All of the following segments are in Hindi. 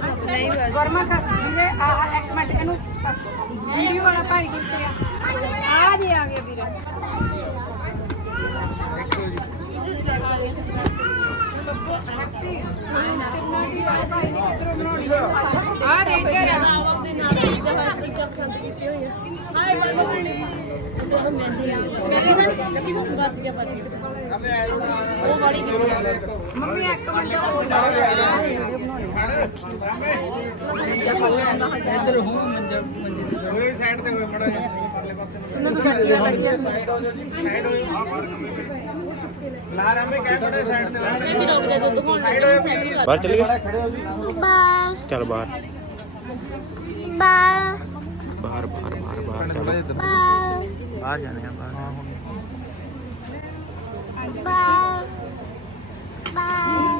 ਵਰਮਾ ਕਰ ਵੀਰੇ ਆ ਇੱਕ ਮਿੰਟ ਇਹਨੂੰ ਵੀਡੀਓ ਵਾਲਾ ਭਾਈ ਕਿੱਥੇ ਆ ਆ ਜੀ ਆ ਗਿਆ ਵੀਰੇ ਆ ਦੇਖ ਕੇ ਮੰਮੀ ਇੱਕ ਮਿੰਟ ਹੋਰ ਇੱਧਰ ਹੂੰ ਮੰਜਾ ਮੰਜੇ ਤੇ ਬੈਠ ਸਾਈਡ ਤੇ ਹੋਏ ਮੜਾ ਪਰਲੇ ਪਾਸੇ ਨੂੰ ਤੁਸੀਂ ਸਾਈਡ ਹੋ ਜਾ ਸਾਈਡ ਹੋ ਆ ਬਾਹਰ ਕੰਮੇ ਲਾ ਰਾਮੇ ਕਹਿ ਸਾਈਡ ਤੇ ਲਾ ਸਾਈਡ ਹੋ ਜਾ ਬਾਹਰ ਚਲੇ ਗਏ ਬਾਹਰ ਚੱਲ ਬਾਹਰ ਬਾਹਰ ਬਾਹਰ ਬਾਹਰ ਬਾਹਰ ਬਾਹਰ ਚਲੋ ਬਾਹਰ ਜਾਣੇ ਆ ਬਾਹਰ ਬਾਹਰ ਬਾਹਰ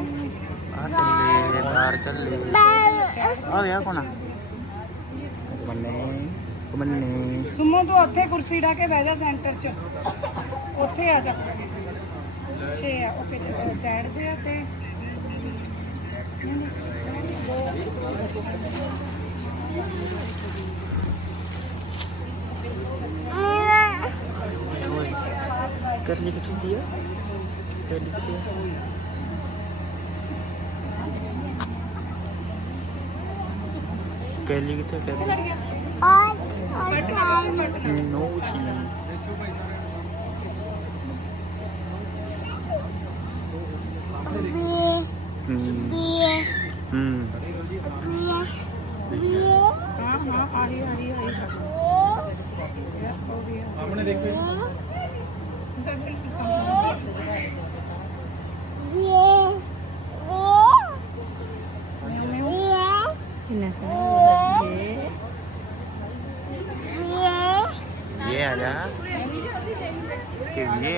ਚੱਲੇ ਬਾਹਰ ਚੱਲੇ ਆ ਵੇ ਆ ਕੋਣਾ ਮੰਨੇ ਮੰਨੇ ਸੁਮੋ ਤੂੰ ਉੱਥੇ ਕੁਰਸੀ ਢਾ ਕੇ ਬਹਿ ਜਾ ਸੈਂਟਰ 'ਚ ਉੱਥੇ ਆ ਜਾ ਛੇ ਆ ਓਕੇ ਚੜਦੇ ਆ ਤੇ करने की छुट्टी है करने की कैली किथे कैली और और खाई नो बी हम्म बी हां हां आ रही आ रही आ रही सामने देखो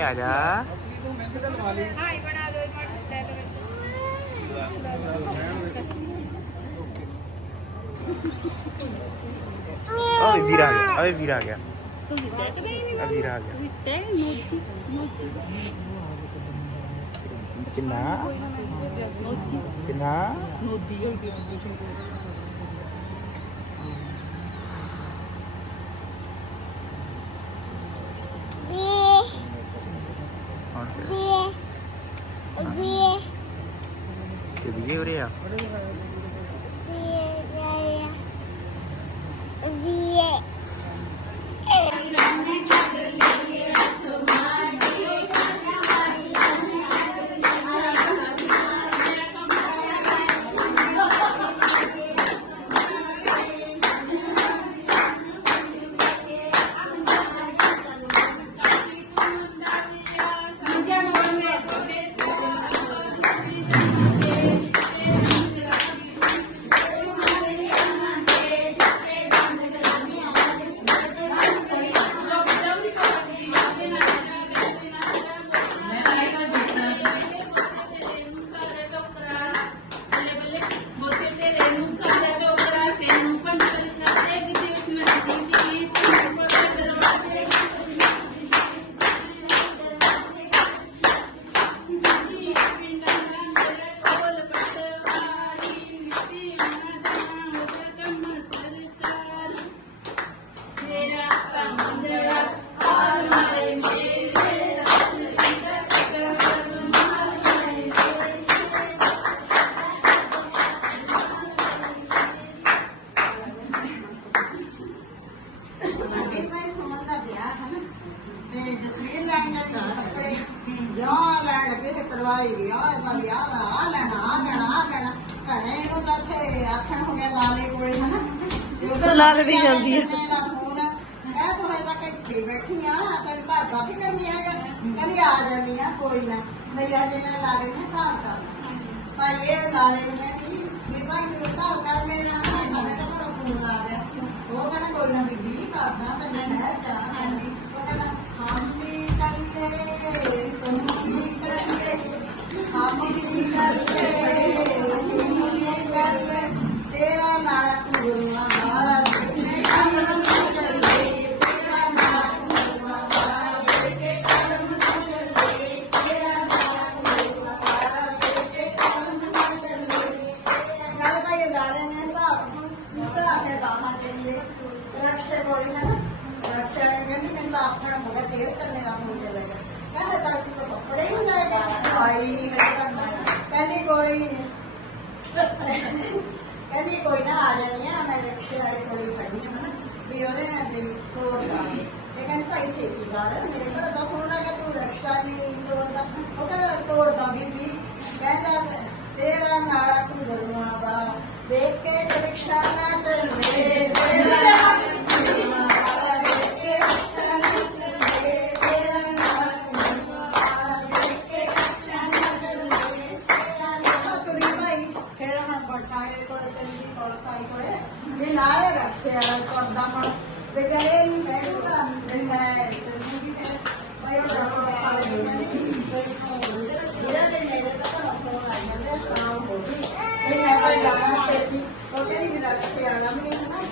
आ जा अबे वीर आ गया अबे वीर आ गया अब वीर आ गया चिन्ना चिन्ना Где? Где? Ты где еврея? ਮਰਿਆ ਆ ਲੈਣਾ ਆ ਜਾਣਾ ਆ ਲੈਣਾ ਭੈਣੇ ਇਹਨੂੰ ਤਾਂ ਇੱਥੇ ਆਖਣ ਹੋ ਗਿਆ ਲਾਲੇ ਕੋਲੇ ਹਨਾ ਤੇ ਉਧਰ ਲਾਲੇ ਦੀ ਜਾਂਦੀ ਹੈ ਮੈਂ ਤਾਂ ਹਜੇ ਤੱਕ ਇੱਥੇ ਬੈਠੀ ਆ ਤੇਰੇ ਘਰ ਦਾ ਵੀ ਕਰਨੀ ਹੈਗਾ ਕਹਿੰਦੀ ਆ ਜਾਂਦੀ ਆ ਕੋਈ ਨਾ ਮੇਰਾ ਜੇ ਮੈਂ ਲਾਲੇ ਨੂੰ ਹਿਸਾਬ ਕਰ ਭਾਈ ਇਹ ਲਾਲੇ ਨੇ ਦੀ ਵੀ ਭਾਈ ਨੂੰ ਹਿਸਾਬ ਕਰ ਮੇਰਾ ਨਾ ਸਾਡੇ ਤਾਂ ਘਰੋਂ ਫੋਨ ਆ ਗਿਆ ਉਹ ਕਹਿੰਦਾ ਕੋਈ ਨਾ ਬੀਬੀ ਕਰਦਾ ਮੈਂ ਨਹਿਰ ਜਾ ਹਾਂਜੀ ਉਹ ਕਹਿੰਦਾ ਮੰਮੀ ਕੱਲੇ 好，我们离开。ਕਹਿੰਦੀ ਕੋਈ ਨਾ ਆ ਜਾਣੀ ਆ ਮੈਂ ਰਿਕਸ਼ੇ ਕੋਲ ਖੜੀ ਹਾਂ ਨਾ ਵੀ ਉਹਨੇ ਮੈਨੂੰ ਕੋਲ ਆਏ ਇਹ ਕਹਿੰਦੀ ਭਾਈ ਸੇਤੀ ਬਾਰ ਮੇਰੇ ਕੋਲ ਦਾ ਫੋਨ ਆ ਤੂੰ ਰਿਕਸ਼ਾ ਨਹੀਂ ਤੋੜਦਾ ਉਹ ਕਹਿੰਦਾ ਤੋੜਦਾ ਬੀਬੀ ਕਹਿੰਦਾ ਤੇਰਾ ਨਾਲਾ ਕੁੰਦਰਵਾ ਦਾ ਦੇਖ ਕੇ ਰਿਕਸ਼ਾ ਨਾ ਚੱਲੇ ਤੇਰਾ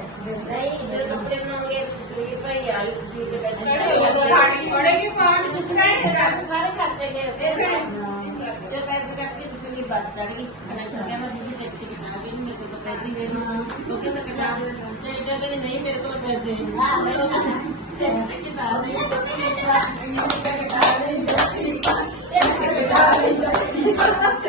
नहीं जो कपड़े मांगे सिर पे ही आई सिर पे बैठे बड़े के पार्ट दूसरा है सारे खर्चे के जो पैसे काट के दूसरी बस चढ़ गई खाना खा गया मैं दीदी देखती कि ना दिन मेरे को पैसे दे दो तो कहता कि ना तेरे कहते नहीं मेरे को पैसे हां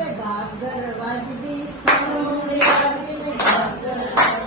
गागर वजदी समुंदर गागर